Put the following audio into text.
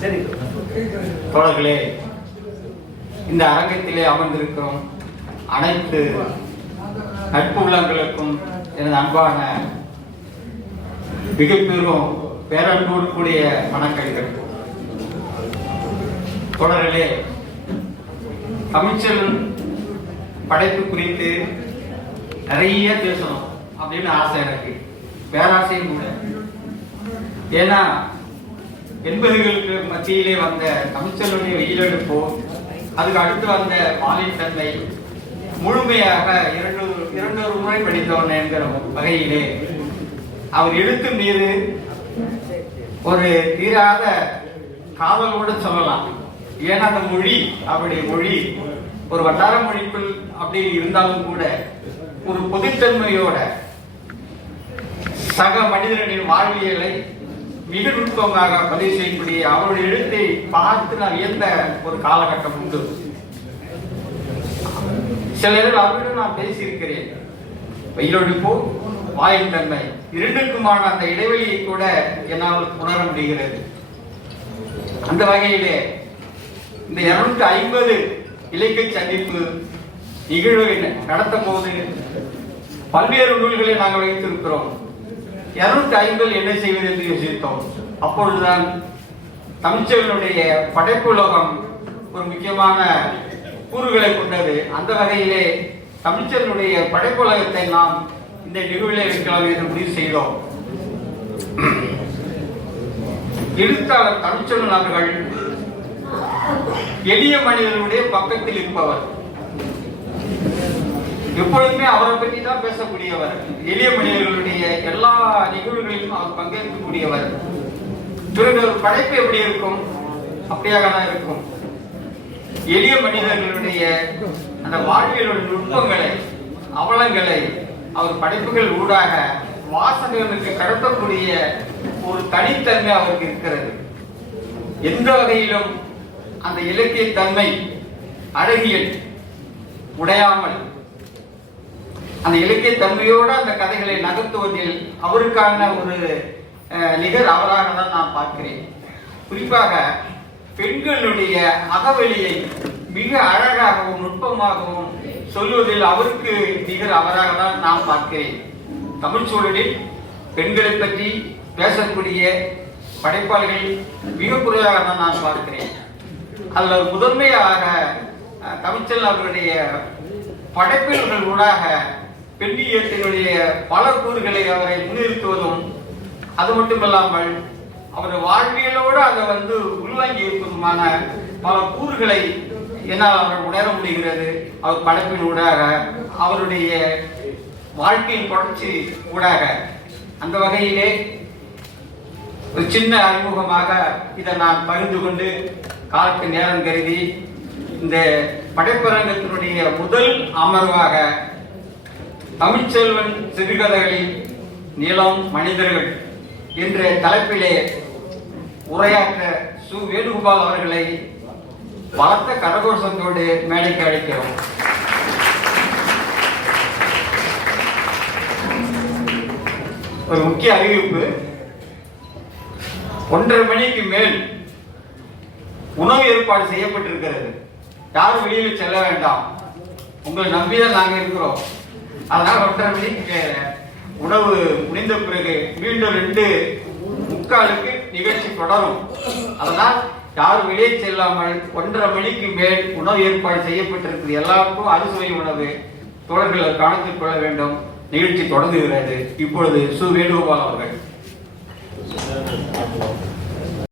சரி. தோழர்களே இந்த அரங்கத்திலே அமர்ந்திருக்கிறோம் அனைத்து நட்பு உள்ளங்களுக்கும் எனது அன்பான மிக பேரன்போடு கூடிய வணக்கங்கள். தொடர்களே தமிழ்ச்செல் படைப்பு குறித்து நிறைய பேசணும் அப்படின்னு ஆசை எனக்கு. பேராசையும் கூட. ஏன்னா எண்பதுகளுக்கு மத்தியிலே வந்த தமிழ்ச்சலுடைய வெயிலெடுப்போ அதுக்கு அடுத்து வந்த பாலின் தன்மை முழுமையாக இரண்டு இரண்டொரு முறை படித்தவன் என்கிற வகையிலே அவர் எழுத்து மீது ஒரு தீராத காதலோடு சொல்லலாம். ஏன்னா அந்த மொழி? அப்படி மொழி ஒரு வட்டார மொழிக்குள் அப்படி இருந்தாலும் கூட ஒரு பொதுத்தன்மையோட சக மனிதனின் வாழ்வியலை மிக நுட்பமாக பதிவு செய்யக்கூடிய அவருடைய எழுத்தை பார்த்து நான் வியந்த ஒரு காலகட்டம் உண்டு. சில நேரம் அவரிடம் நான் பேசியிருக்கிறேன். வெயிலொழிப்போ வாயின் தன்மை. இரண்டுக்குமான அந்த இடைவெளியை கூட என்னால் உணர முடிகிறது. அந்த வகையிலே இந்த இருநூற்றி ஐம்பது இலக்கிய சந்திப்பு நிகழ்வை நடத்தும் போது பல்வேறு நூல்களை நாங்கள் வைத்திருக்கிறோம். இருநூத்தி ஐம்பதில் என்ன செய்வது என்று யோசித்தோம். அப்பொழுதுதான் தமிழ்ச்செல்வனுடைய படைப்புலகம் ஒரு முக்கியமான கூறுகளை கொண்டது. அந்த வகையிலே தமிழ்ச்செல்வனுடைய படைப்புலகத்தை நாம் இந்த நிகழ்வில் இருக்கலாம் என்று முடிவு செய்தோம். எழுத்தாளர் தமிழ்ச்செல்வன் அவர்கள் எளிய மனிதனுடைய பக்கத்தில் இருப்பவர். எப்பொழுதுமே அவரை பற்றி தான் பேசக்கூடியவர். எளிய மனிதர்களுடைய எல்லா நிகழ்வுகளிலும் அவர் பங்கேற்கக்கூடியவர். இவருடைய ஒரு படைப்பு எப்படி இருக்கும்? அப்படியாக தான் இருக்கும். எளிய மனிதர்களுடைய அந்த வாழ்வியலுடைய நுட்பங்களை அவலங்களை அவர் படைப்புகள் ஊடாக வாசகர்களுக்கு கடத்தக்கூடிய ஒரு தனித்தன்மை அவருக்கு இருக்கிறது. எந்த வகையிலும் அந்த இலக்கிய தன்மை அழகியல் உடையாமல் அந்த இலக்கிய தன்மையோடு அந்த கதைகளை நகர்த்துவதில் அவருக்கான ஒரு நிகர் அவராக தான் நான் பார்க்கிறேன். குறிப்பாக பெண்களுடைய அகவெளியை மிக அழகாகவும் நுட்பமாகவும் சொல்வதில் அவருக்கு நிகர் அவராக தான் நான் பார்க்கிறேன். தமிழ் சூழலில் பெண்களை பற்றி பேசக்கூடிய படைப்பாளிகள் மிக குறைவாக தான் நான் பார்க்கிறேன். அதில் முதன்மையாக தமிழ்ச்செல் தமிழ்ச்செல்வன் படைப்பினர்கள் ஊடாக பெண்ணியத்தினுடைய பல கூறுகளை அவரை முன்னிறுத்துவதும் அது மட்டுமல்லாமல் அவர் வாழ்வியலோடு அதை வந்து உள்வாங்கி இருப்பதுமான பல கூறுகளை என்னால் அவர் உணர முடிகிறது. அவர் படைப்பின் ஊடாக அவருடைய வாழ்க்கையின் தொடர்ச்சி ஊடாக. அந்த வகையிலே ஒரு சின்ன அறிமுகமாக இதை நான் பகிர்ந்து கொண்டு காலத்து நேரம் கருதி இந்த படைப்பரங்கத்தினுடைய முதல் அமர்வாக தமிழ்ச்செல்வன் சிறுகதைகளின் நிலம் மனிதர்கள் என்ற தலைப்பிலே உரையாற்ற சு. வேணுகோபால் அவர்களை பலத்த கரகோஷத்தோடு மேடைக்கு அழைக்கிறோம். ஒரு முக்கிய அறிவிப்பு. ஒன்றரை மணிக்கு மேல் உணவு ஏற்பாடு செய்யப்பட்டிருக்கிறது. யாரும் வெளியில் செல்ல வேண்டாம். உங்களை நம்பிதான் நாங்கள் இருக்கிறோம். அதனால ஒன்றரை மணிக்கு உணவு முடிந்த பிறகு மீண்டும் ரெண்டு முக்காலுக்கு நிகழ்ச்சி தொடரும். அதனால் யாரும் வெளியே செல்லாமல் ஒன்றரை மணிக்கு மேல் உணவு ஏற்பாடு செய்யப்பட்டிருக்கிறது எல்லாருக்கும் அறுசுவை உணவு. தோழர்கள் கவனத்தில் கொள்ள வேண்டும். நிகழ்ச்சி தொடங்குகிறது. இப்பொழுது சு. வேணுகோபால் அவர்கள்.